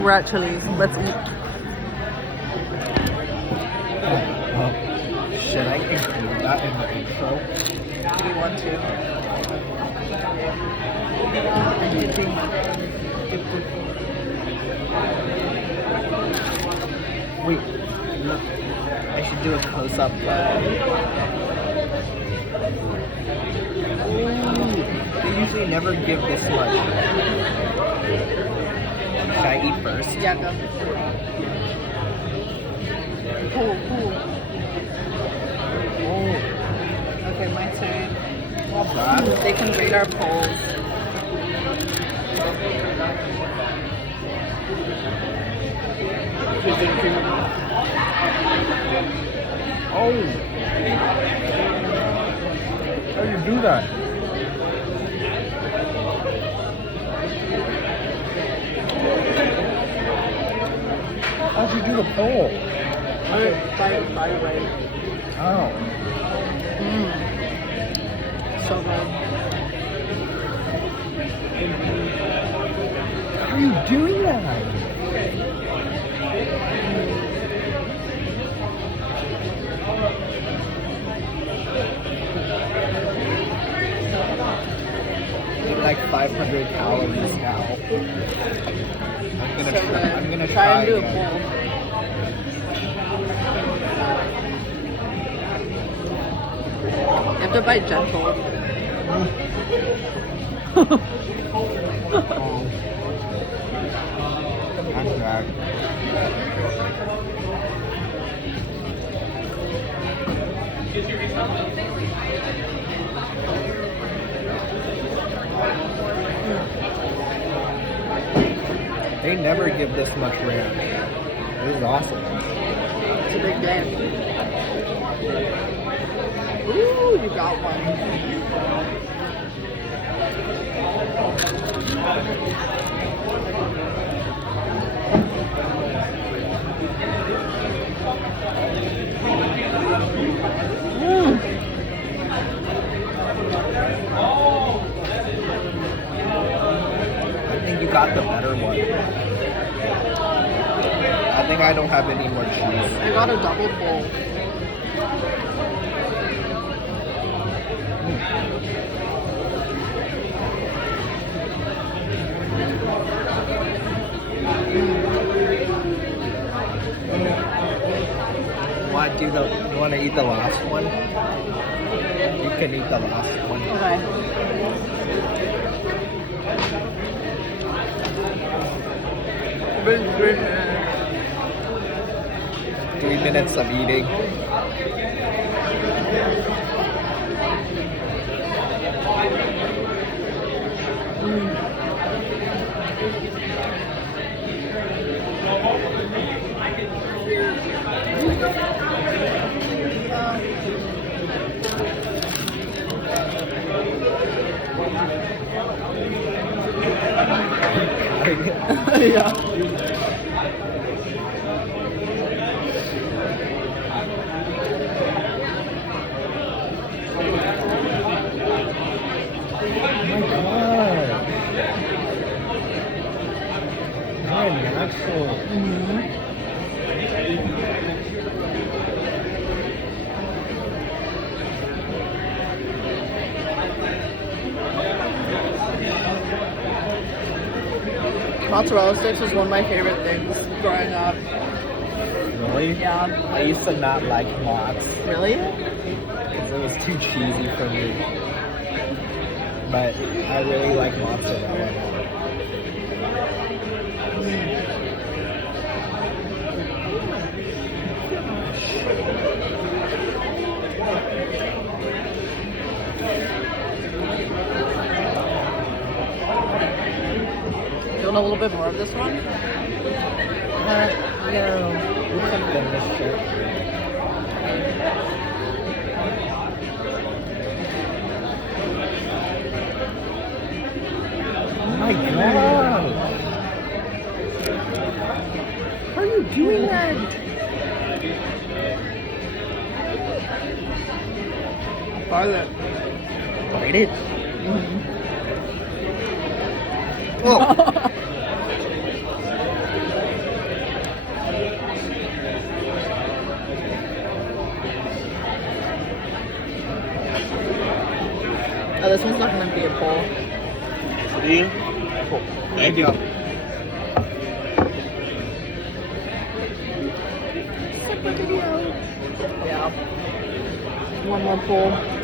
We're at Chili's. Let's eat. Should I include that in the intro? Do you want to? Wait, look. I should do a close-up. Ooh, they usually never give this much. Should I eat first? Yeah, go. Cool. Oh, Okay, my turn. not bad. They can rate our polls. Oh! How do you do that? How'd you do the poll? By way. Oh. So good. How are you doing that? Like 500 calories now. I'm gonna try and do a again. poll. You have to bite gentle. I'm back. They never give this much ranch. This is awesome. It's a big day. Ooh, you got one. I think you got the better one. I think I don't have any more cheese. I got a double bowl. You want to eat the last one? You can eat the last one. Okay. 3 minutes of eating. Yeah. Very natural. Mozzarella sticks was one of my favorite things growing up. Really? Yeah. I used to not like mozz Really? because it was too cheesy for me. But I really like mozzarella. You want a little bit more of this one? No, we can finish it. Oh my god! How are you doing that? Bite it. Bite it? Oh! this one's not gonna be a pull. See? Cool. Thank you. Yeah. One more pull.